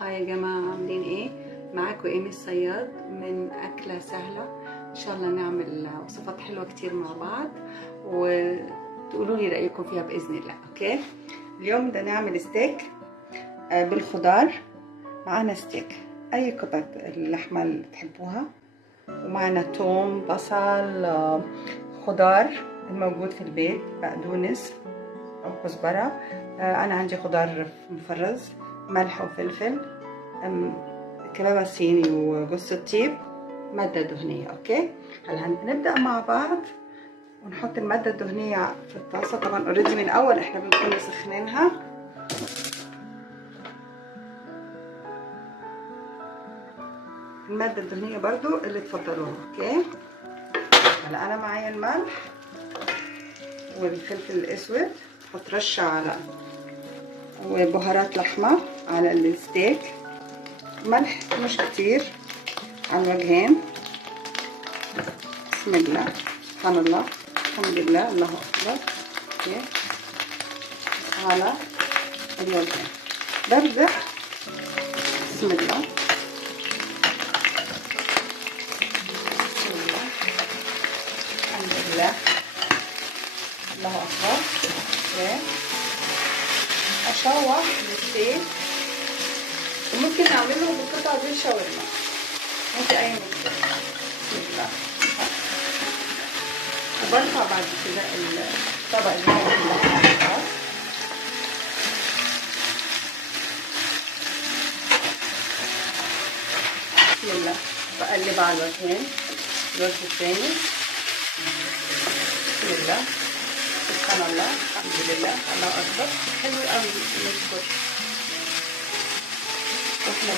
هاي يا جماعة، عاملين ايه؟ معاكم ايمي الصياد من أكلة سهلة. ان شاء الله نعمل وصفات حلوة كتير مع بعض وتقولوا لي رأيكم فيها بإذن الله. اوكي، اليوم بدنا نعمل ستيك بالخضار. معانا ستيك اي قطعة اللحمة اللي تحبوها، ومعنا توم، بصل، خضار الموجود في البيت، بقدونس او كزبرة. انا عندي خضار مفرز، ملح وفلفل، كبابة صيني وجوز الطيب، مادة دهنية. اوكي، هلا هنبدأ مع بعض ونحط المادة الدهنية في الطاسة. طبعا اوريدي من الاول احنا بنكون مسخنينها. المادة الدهنية برضو اللي تفضلوها. اوكي، هلا انا معايا الملح والفلفل الاسود، حط رشة على وبهارات لحمة على الستيك، ملح مش كتير على الوجهين. بسم الله، سبحان الله، الحمد لله، الله اكبر. اوكي، على الوجهين ببدأ. بسم الله، بسم الله، الحمد لله، الله اكبر. اوكي، اشوح الستيك، وممكن اعمله بقطع زي الشاورما، مش اي مشكله. بسم الله، وبرفع بعد كده الطبق اللي هو اللحمه. بسم الله، بقلب على الوجهين، الوجه الثاني. بسم الله، سبحان الله، الحمد لله، الله اكبر. حلو قوي نشكر واحنا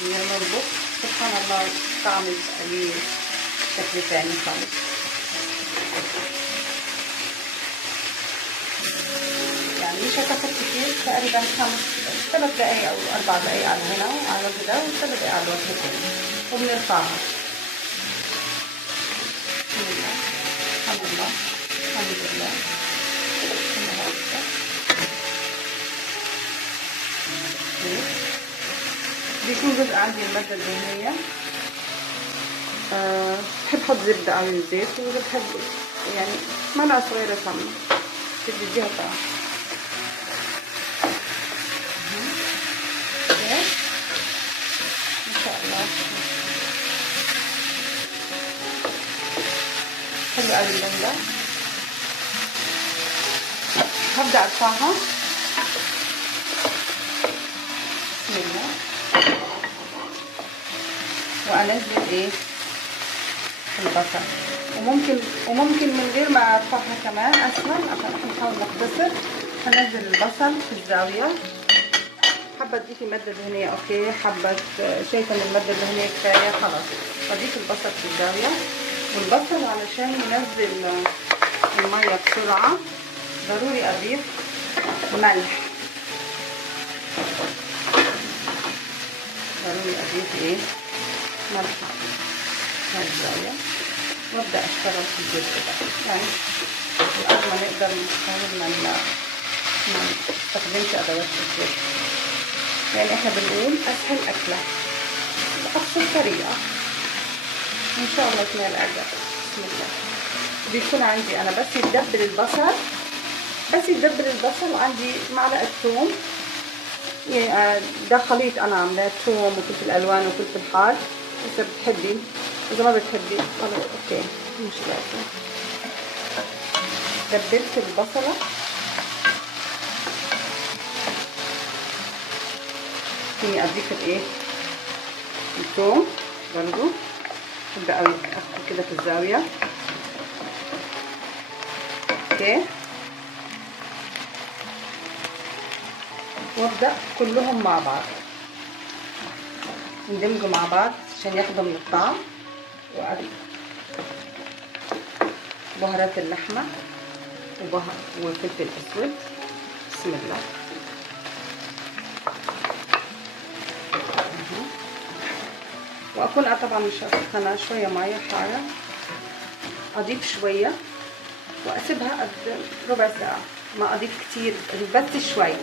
بنطبخ. سبحان الله، طعم التقليد شكل ثاني خالص. يعني مش هتاخد كتير، تقريبا 3 دقايق او 4 دقايق على هنا وعلى الوجه ده، و3 دقايق على الوجه الثاني، وبنرفعها. بسم الله، الحمد لله، الحمد لله، الله اكبر. بيكون جزء عندي المادة الدهنية. بحب احط زبدة او زيت، واذا بحب يعني معلقة صغيرة سمنة بتديها طعم. ما شاء الله، حلو قوي اللون ده. هبدأ ارفعها. بسم الله، وانزل ايه البصل، وممكن من غير ما ارفعها كمان اسهل، عشان احنا نحاول نختصر. هنزل البصل في الزاويه. حابه تضيفي ماده دهنيه اوكي، حابه شايفه ان الماده الدهنيه كفايه خلاص اضيف البصل في الزاويه. والبصل علشان ينزل الميه بسرعه ضروري اضيف ملح، ضروري اضيف ايه ملح في الزاويه. وابدا اشتغل في الجزء ده، يعني قبل ما نقدر نحاول ما نستخدمش ادوات الجزء. يعني احنا بنقول اسهل اكله بابسط طريقه، ان شاء الله تنال اجر. بسم الله. بيكون عندي انا بس يتدبل البصل، وعندي معلقه ثوم. ده خليط انا عاملاه، ثوم وفلفل الوان وفلفل حار، اذا بتحبي، اذا ما بتحبي خلاص اوكي مش لازم. دبلت البصله، فيني اضيف الايه الثوم برضو. ابدا احط كده في الزاويه. اوكي، وابدا كلهم مع بعض ندمجوا مع بعض عشان ياخدوا من الطعم. واضيف بهارات اللحمه وفلفل اسود. بسم الله، واكون طبعا مش هسخنها، شويه ميه حاره، اضيف شويه واسيبها قد ربع ساعه، ما اضيف كتير بس شويه.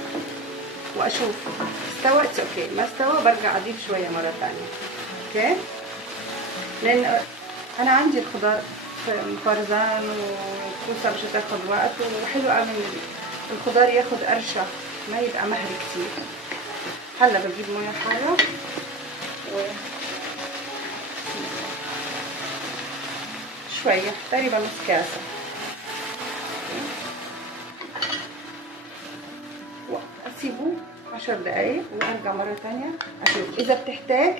واشوف استوت اوكي، ما استوى برجع اضيف شويه مره ثانيه. اوكي، لان انا عندي الخضار مفرزان وكوسه مش هتاخد وقت، وحلو قوي الخضار ياخد قرشه ما يبقى مهري كتير. هلا بجيب ميه حاره شويه تقريبا نص كاسه، واسيبه 10 دقايق وارجع مره ثانيه اشوف اذا بتحتاج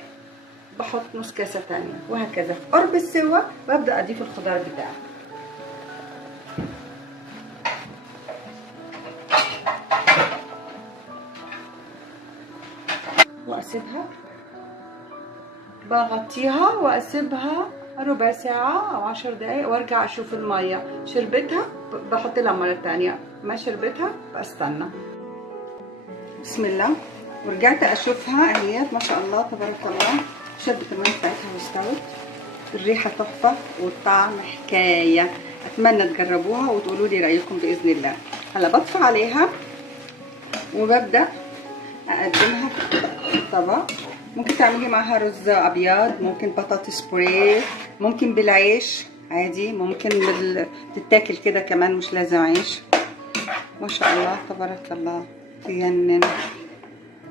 بحط نص كاسه ثانيه، وهكذا. في قرب السوا ببدا اضيف الخضار بتاعي. واسيبها، بغطيها واسيبها ربع ساعة او 10 دقايق، وارجع اشوف المية شربتها بحط لها مرة تانية، ما شربتها بستنى. بسم الله، ورجعت اشوفها اهيت ما شاء الله تبارك الله، شربت المية بتاعتها واستوت. الريحة تحفة والطعم حكاية، اتمنى تجربوها وتقولوا لي رايكم باذن الله. هلا بطفي عليها وببدا اقدمها في طبق. ممكن تعملي معها رز ابيض، ممكن بطاطس بوريه، ممكن بالعيش عادي، ممكن تتاكل كده كمان مش لازم عيش. ما شاء الله تبارك الله تجنن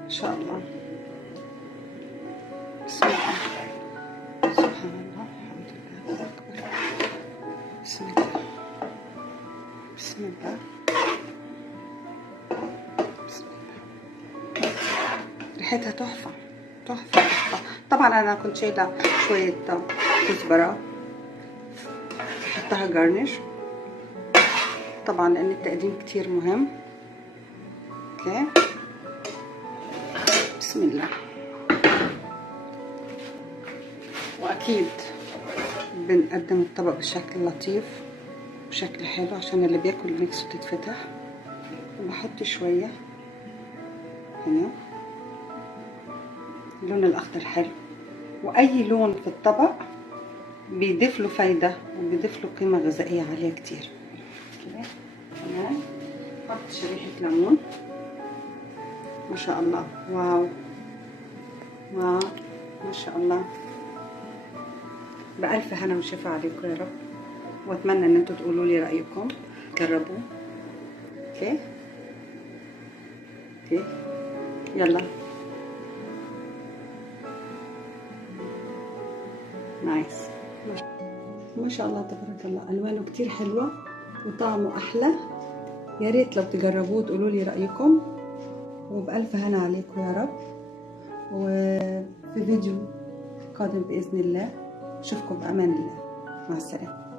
ما شاء الله. بسم الله سبحان الله الحمد لله الله اكبر. بسم الله بسم الله بسم الله. ريحتها تحفه تحفه تحفه. طبعا انا كنت شايله شويه كزبره احطها جارنش طبعا لان التقديم كتير مهم. اوكي بسم الله. واكيد بنقدم الطبق بشكل لطيف بشكل حلو عشان اللي بياكل نفسه تتفتح. وبحط شويه هنا، اللون الاخضر حلو، واي لون في الطبق بيضيف له فايده وبيضيف له قيمه غذائيه عاليه كتير. كده كمان حط شريحه ليمون ما شاء الله. واو واو ما شاء الله. بألف هنا وشفا عليكم يا رب، واتمنى ان انتوا تقولوا لي رايكم، جربوه. اوكي اوكي يلا نايس ما شاء الله تبارك الله. الوانه كتير حلوه وطعمه احلى. يا ريت لو تجربوه وتقولوا لي رايكم، وبألف هنا عليكم يا رب. وفي فيديو قادم باذن الله اشوفكم بامان الله. مع السلامه.